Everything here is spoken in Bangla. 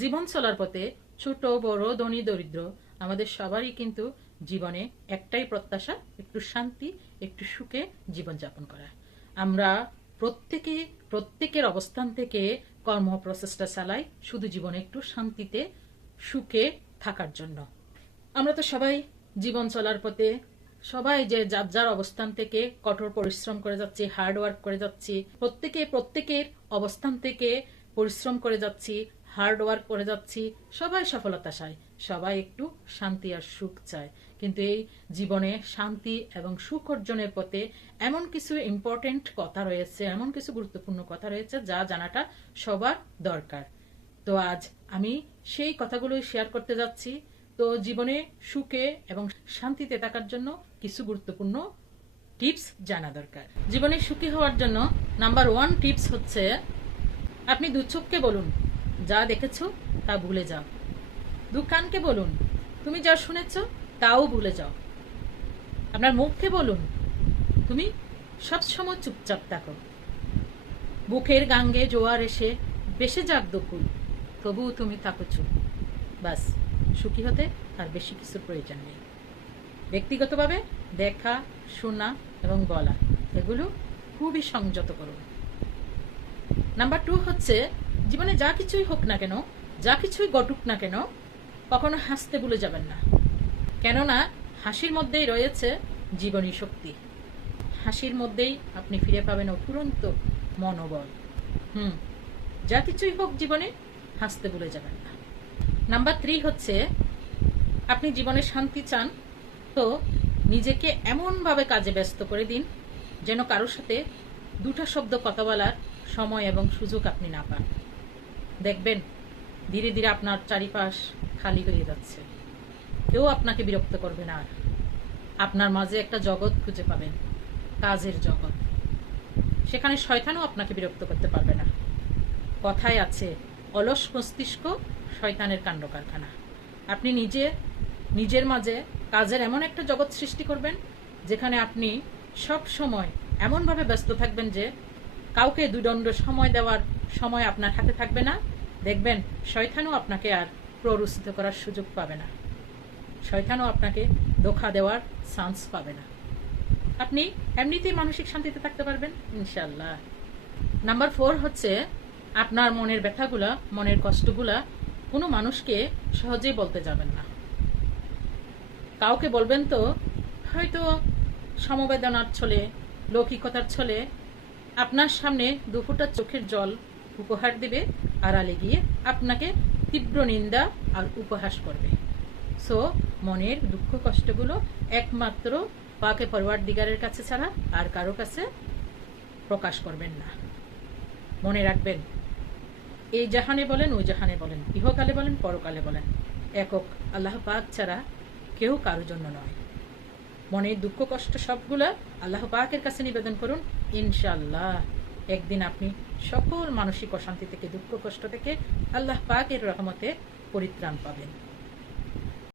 জীবন চলার পথে ছোট, বড়, ধনী, দরিদ্র, আমাদের সবারই কিন্তু জীবনে একটাই প্রত্যাশা, একটু শান্তি, একটু সুখে জীবনযাপন করা। আমরা প্রত্যেকে, প্রত্যেকের অবস্থান থেকে কর্ম প্রচেষ্টা চালাই, শুধু জীবনে একটু শান্তিতে, সুখে থাকার জন্য। আমরা তো সবাই জীবন চলার পথে, সবাই যে যার যার অবস্থান থেকে কঠোর পরিশ্রম করে যাচ্ছি হার্ড ওয়ার্ক করে যাচ্ছি, প্রত্যেকে প্রত্যেকের অবস্থান থেকে পরিশ্রম করে যাচ্ছি হার্ড ওয়ার্ক করে যাচ্ছি, সবাই সফলতা চায়, সবাই একটু শান্তি আর সুখ চায়। কিন্তু এই জীবনে শান্তি এবং সুখ অর্জনের পথে এমন কিছু ইম্পর্টেন্ট কথা রয়েছে, এমন কিছু গুরুত্বপূর্ণ কথা রয়েছে যা জানাটা সবার দরকার। তো আজ আমি সেই কথাগুলোই শেয়ার করতে যাচ্ছি। তো জীবনে সুখে এবং শান্তিতে থাকার জন্য কিছু গুরুত্বপূর্ণ টিপস জানা দরকার। জীবনে সুখী হওয়ার জন্য নাম্বার ওয়ান টিপস হচ্ছে, আপনি দু চোখকে বলুন যা দেখেছ তা ভুলে যাও। দু কানকে বলুন, তুমি যা শুনেছ তাও ভুলে যাও। আপনার মুখকে বলুন, তুমি সবসময় চুপচাপ থাকো। বুকের গাঙ্গে জোয়ার এসে বেসে যাক দকুল, তবুও তুমি থাকো চুপ। বাস, সুখী হতে আর বেশি কিছু প্রয়োজন নেই। ব্যক্তিগতভাবে দেখা, শোনা এবং বলা, এগুলো খুবই সংযত করুন। নাম্বার টু হচ্ছে জীবনে যা কিছুই হোক না কেন, যা কিছুই ঘটুক না কেন, কখনো হাসতে ভুলে যাবেন না। কেননা, হাসির মধ্যেই রয়েছে জীবনী শক্তি। হাসির মধ্যেই আপনি ফিরে পাবেন অফুরন্ত মনোবল। হুম, যা কিছুই হোক জীবনে হাসতে ভুলে যাবেন না। নাম্বার থ্রি হচ্ছে, আপনি জীবনে শান্তি চান, তো নিজেকে এমনভাবে কাজে ব্যস্ত করে দিন, যেন কারোর সাথে দুটা শব্দ কথা বলার সময় এবং সুযোগ আপনি না পান। দেখবেন, ধীরে ধীরে আপনার চারিপাশ খালি হয়ে যাচ্ছে। কেউ আপনাকে বিরক্ত করবে না। আর আপনার মাঝে একটা জগৎ খুঁজে পাবেন, কাজের জগৎ। সেখানে শয়তানও আপনাকে বিরক্ত করতে পারবে না। কথায় আছে, অলস মস্তিষ্ক শয়তানের কাণ্ড কারখানা আপনি নিজে, নিজের মাঝে কাজের এমন একটা জগৎ সৃষ্টি করবেন, যেখানে আপনি সব সময় এমনভাবে ব্যস্ত থাকবেন যে কাউকে দুদণ্ড সময় দেওয়ার সময় আপনার হাতে থাকবে না দেখবেন, শয়তানও আপনাকে আর প্ররোচিত করার সুযোগ পাবে না। শয়তানও আপনাকে ধোকা দেওয়ার চান্স পাবে না। আপনি এমনিতেই মানসিক শান্তিতে থাকতে পারবেন ইনশাল্লাহ নাম্বার ফোর হচ্ছে, আপনার মনের ব্যথাগুলা, মনের কষ্টগুলা কোনো মানুষকে সহজেই বলতে যাবেন না। কাউকে বলবেন তো, হয়তো সমবেদনার ছলে, লৌকিকতার ছলে আপনার সামনে দুফোটা চোখের জল উপহার দেবে আড়ালে গিয়ে আপনাকে তীব্র নিন্দা আর উপহাস করবে। সো, মনের দুঃখ কষ্টগুলো একমাত্র পাকে পরওয়ার দিগারের কাছে ছাড়া আর কারও কাছে প্রকাশ করবেন না। মনে রাখবেন, এই জাহানে বলেন, ওই জাহানে বলেন, ইহকালে বলেন, পরকালে বলেন, একক আল্লাহ পাক ছাড়া কেউ কারোর জন্য নয়। মনের দুঃখ কষ্ট সবগুলা আল্লাহ পাকের কাছে নিবেদন করুন ইনশাল্লাহ একদিন আপনি সকল মানসিক অশান্তি থেকে দুঃখ কষ্ট থেকে আল্লাহ পাকের রহমতে পরিত্রাণ পাবেন।